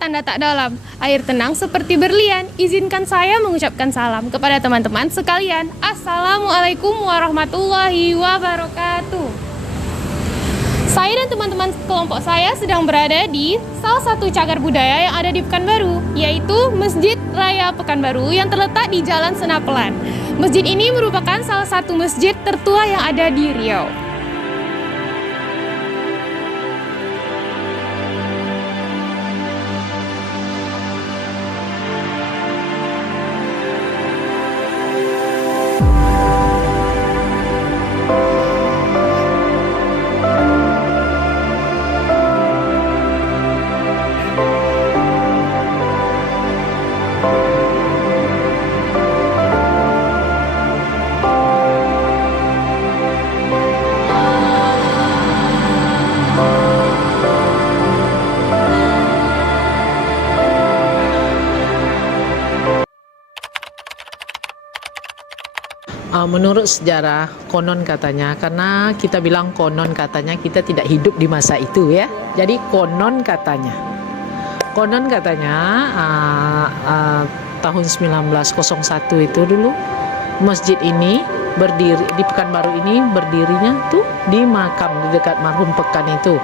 tanda tak dalam. Air tenang seperti berlian. Izinkan saya mengucapkan salam kepada teman-teman sekalian. Assalamualaikum warahmatullahi wabarakatuh. Saya dan teman-teman kelompok saya sedang berada di salah satu cagar budaya yang ada di Pekanbaru, yaitu Masjid Raya Pekanbaru yang terletak di Jalan Senapelan. Masjid ini merupakan salah satu masjid tertua yang ada di Riau. Menurut sejarah, konon katanya, karena kita bilang konon katanya, kita tidak hidup di masa itu ya. Jadi konon katanya tahun 1901 itu dulu masjid ini berdiri di Pekanbaru ini, berdirinya tuh di makam di dekat marhum Pekan itu.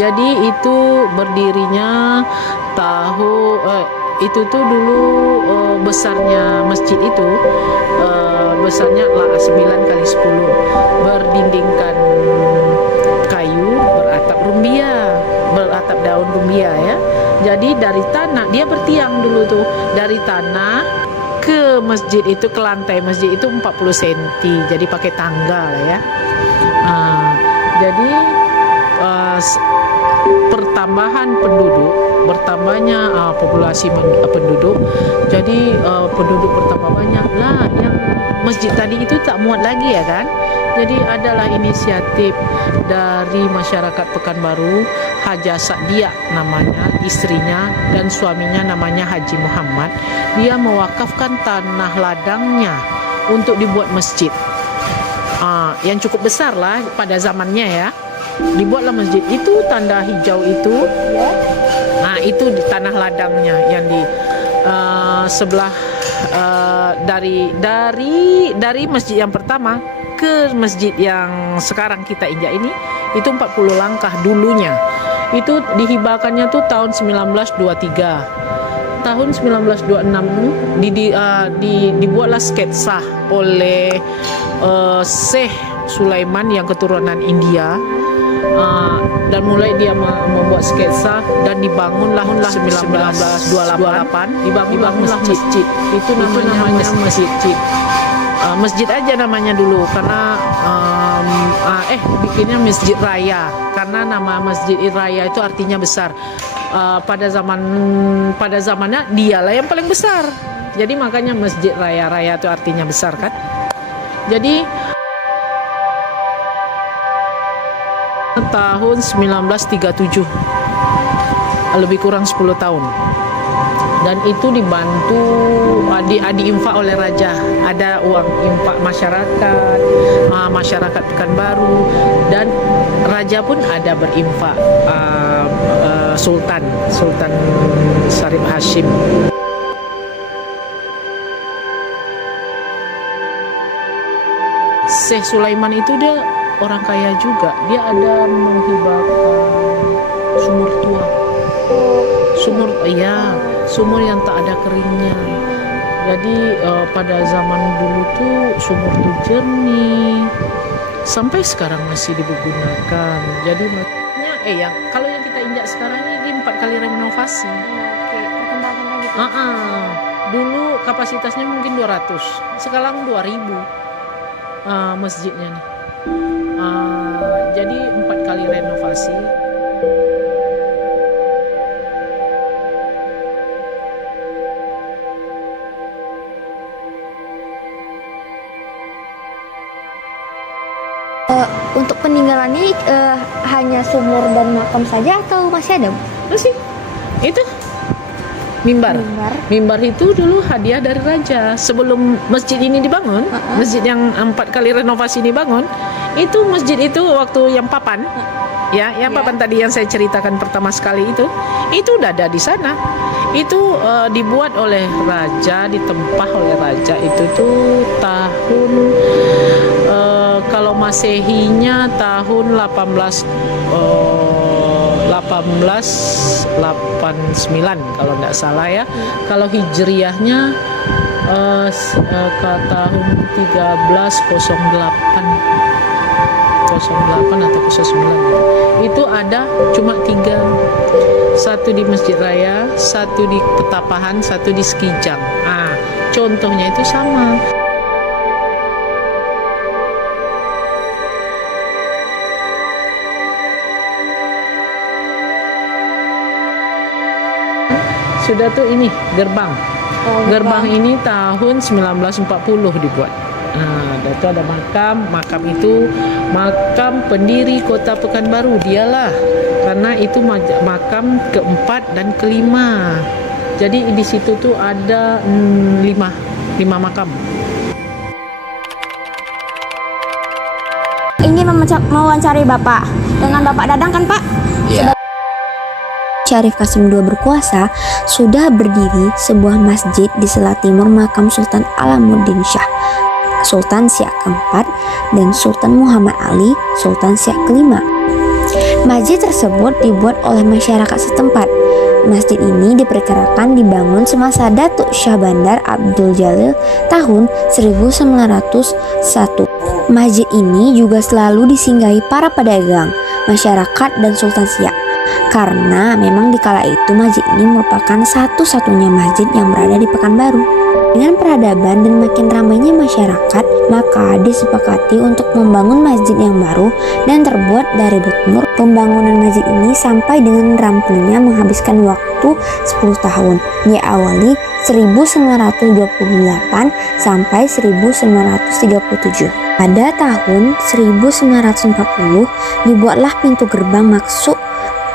Jadi itu berdirinya itu tuh dulu besarnya masjid itu besarnya 9 kali 10, berdindingkan kayu, beratap daun rumbia ya. Jadi dari tanah, dia bertiang dulu tuh, dari tanah ke masjid itu, ke lantai masjid itu 40 cm, jadi pakai tangga lah ya. Jadi bertambahnya populasi penduduk, jadi penduduk bertambah banyak lah, yang masjid tadi itu tak muat lagi ya kan. Jadi adalah inisiatif dari masyarakat Pekanbaru, Haja Sa'dia namanya, istrinya, dan suaminya namanya Haji Muhammad. Dia mewakafkan tanah ladangnya untuk dibuat masjid yang cukup besar lah pada zamannya ya. Dibuatlah masjid itu, tanda hijau itu ya. Nah itu di tanah ladangnya yang di sebelah dari masjid yang pertama ke masjid yang sekarang kita injak ini, itu 40 langkah dulunya. Itu dihibahkannya tuh tahun 1923. Tahun 1926 dibuatlah sketsa oleh Syekh Sulaiman yang keturunan India. Dan mulai dia membuat sketsa dan dibangunlah 1928 dibangunlah masjid. Itu namanya masjid. Masjid aja namanya dulu, karena bikinnya Masjid Raya, karena nama Masjid Raya itu artinya besar. Pada zamannya dialah yang paling besar. Jadi makanya Masjid Raya itu artinya besar kan. Jadi tahun 1937, lebih kurang 10 tahun, dan itu dibantu diinfak oleh raja. Ada uang infak masyarakat Pekanbaru, dan raja pun ada berinfak, Sultan Syarif Hashim. Syekh Sulaiman itu dia orang kaya juga. Dia ada menghibahkan sumur tua. Sumur yang tak ada keringnya. Jadi pada zaman dulu tuh sumur tuh jernih. Sampai sekarang masih digunakan. Jadi makanya kalau yang kita injak sekarang ini 4 kali renovasi. Oke, perkembangannya gitu. Dulu kapasitasnya mungkin 200, sekarang 2000 masjidnya nih. Jadi 4 kali renovasi. Untuk peninggalan ini hanya sumur dan makam saja atau masih ada? Masih. Itu Mimbar itu dulu hadiah dari raja. Sebelum masjid ini dibangun, masjid yang 4 kali renovasi dibangun, itu masjid itu waktu yang papan, ya, yang papan tadi yang saya ceritakan pertama sekali itu udah ada di sana. Itu dibuat oleh raja, ditempah oleh raja itu tuh tahun kalau Masehinya tahun 1889 kalau nggak salah ya. Kalau Hijriahnya ke tahun 1308 atau 09 gitu. Itu ada cuma 3, satu di Masjid Raya, satu di Petapahan, satu di Sekijang. Contohnya itu sama. Sudah tuh ini gerbang. Gerbang ini tahun 1940 dibuat. Dan itu ada makam itu makam pendiri Kota Pekanbaru, dialah, karena itu makam keempat dan kelima. Jadi di situ tuh ada 5 makam. Ingin mewawancari Bapak. Dengan Bapak Dadang kan Pak? Iya. Syarif Qasim II berkuasa, sudah berdiri sebuah masjid di sebelah timur makam Sultan Alamuddin Shah, Sultan Siak keempat, dan Sultan Muhammad Ali, Sultan Siak kelima. Masjid tersebut dibuat oleh masyarakat setempat. Masjid ini diperkirakan dibangun semasa Datuk Syah Bandar Abdul Jalil tahun 1901. Masjid ini juga selalu disinggahi para pedagang, masyarakat, dan Sultan Siak. Karena memang di kala itu masjid ini merupakan satu-satunya masjid yang berada di Pekanbaru. Dengan peradaban dan makin ramainya masyarakat, maka disepakati untuk membangun masjid yang baru dan terbuat dari betmur. Pembangunan masjid ini sampai dengan rampungnya menghabiskan waktu 10 tahun, diawali 1928 sampai 1937. Pada tahun 1940 dibuatlah pintu gerbang masuk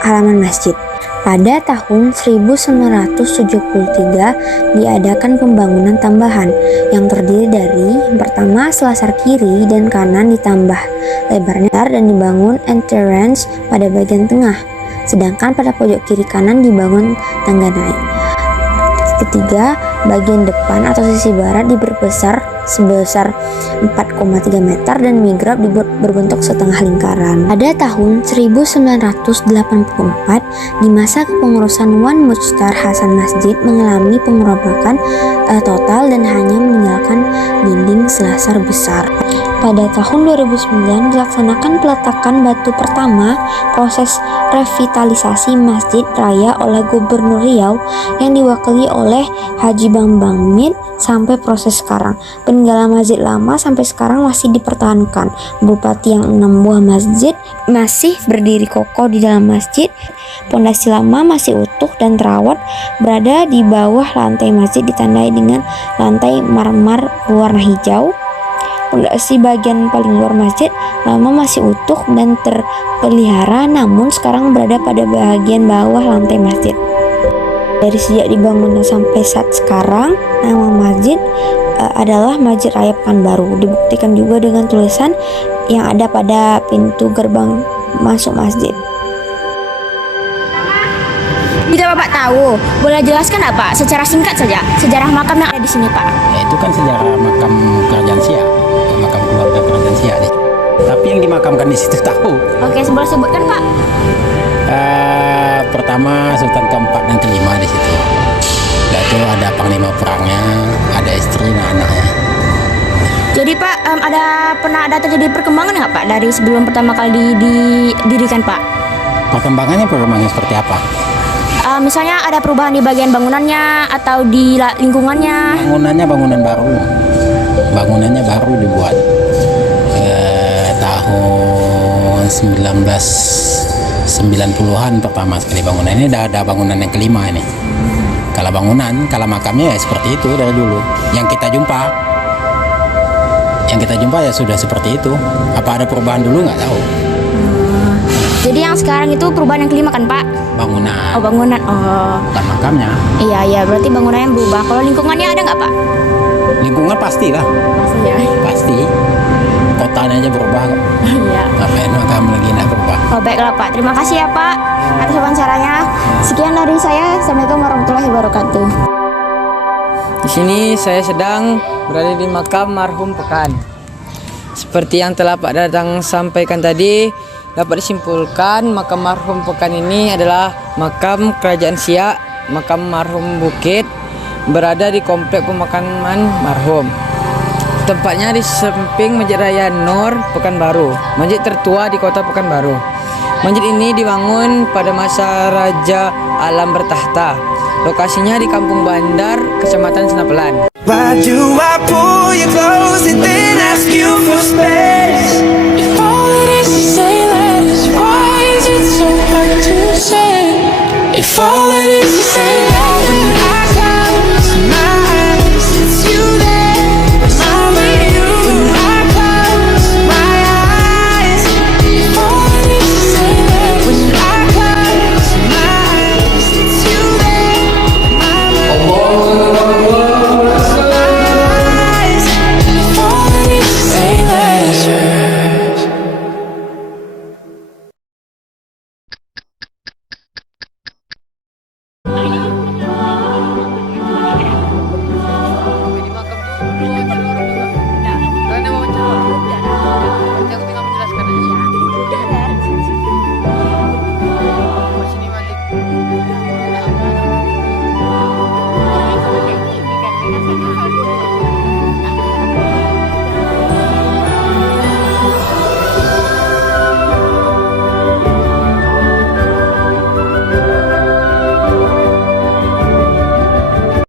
halaman masjid. Pada tahun 1973 diadakan pembangunan tambahan yang terdiri dari yang pertama selasar kiri dan kanan ditambah lebarnya dan dibangun entrance pada bagian tengah, sedangkan pada pojok kiri kanan dibangun tangga naik. Ketiga, bagian depan atau sisi barat diperbesar sebesar 4,3 meter dan mihrab dibuat berbentuk setengah lingkaran. Pada tahun 1984, di masa kepengurusan Wan Mujtar Hasan Masjid mengalami pengerobokan total dan hanya meninggalkan dinding selasar besar. Pada tahun 2009 dilaksanakan peletakan batu pertama proses revitalisasi Masjid Raya oleh Gubernur Riau yang diwakili oleh Haji Bambang Mid. Sampai proses sekarang, peninggalan masjid lama sampai sekarang masih dipertahankan berupa tiang 6 buah masjid masih berdiri kokoh di dalam masjid. Pondasi lama masih utuh dan terawat berada di bawah lantai masjid ditandai dengan lantai marmer berwarna hijau. Pondasi bagian paling luar masjid lama masih utuh dan terpelihara, namun sekarang berada pada bagian bawah lantai masjid. Dari sejak dibangunnya sampai saat sekarang, nama masjid adalah Masjid Raya Pekanbaru. Dibuktikan juga dengan tulisan yang ada pada pintu gerbang masuk masjid. Jika Bapak tahu, boleh jelaskan Pak secara singkat saja sejarah makam yang ada di sini Pak? Ya, itu kan sejarah makam kerajaan Siak, makam keluarga kerajaan Siak. Tapi yang dimakamkan di situ tahu. Oke, boleh sebutkan Pak? Pertama Sultan keempat dan kelima di situ. Dan itu ada panglima perangnya, ada istri dan anaknya. Jadi Pak, pernah ada terjadi perkembangan nggak Pak dari sebelum pertama kali didirikan Pak? Perkembangannya seperti apa? Misalnya ada perubahan di bagian bangunannya atau di lingkungannya? Bangunan baru. Bangunannya baru dibuat tahun 1990-an pertama sekali bangunan ini. Ada bangunan yang kelima ini. Kalau makamnya ya seperti itu dari dulu. Yang kita jumpa ya sudah seperti itu. Apa ada perubahan dulu nggak tahu. Jadi yang sekarang itu perubahan yang kelima kan Pak? Bangunan. Oh bangunan. Oh. Bukan makamnya. Iya berarti bangunannya berubah. Kalau lingkungannya ada nggak Pak? Lingkungan pastilah. Pasti ya. Pasti. kotanya aja berubah kok. Iya. Ngapain kamu lagi nak berubah? Oh baiklah Pak, terima kasih ya Pak atas wawancaranya. Sekian dari saya, Assalamualaikum warahmatullahi wabarakatuh. Di sini saya sedang berada di makam marhum Pekan. Seperti yang telah Pak Dadang sampaikan tadi, dapat disimpulkan makam marhum Pekan ini adalah makam kerajaan Siak, makam marhum Bukit, berada di komplek pemakaman marhum. Tempatnya di samping Masjid Raya Nur, Pekanbaru, masjid tertua di kota Pekanbaru. Masjid ini dibangun pada masa Raja Alam bertahta. Lokasinya di Kampung Bandar, Kecamatan Senapelan. Why do I pull you close and then ask you for space?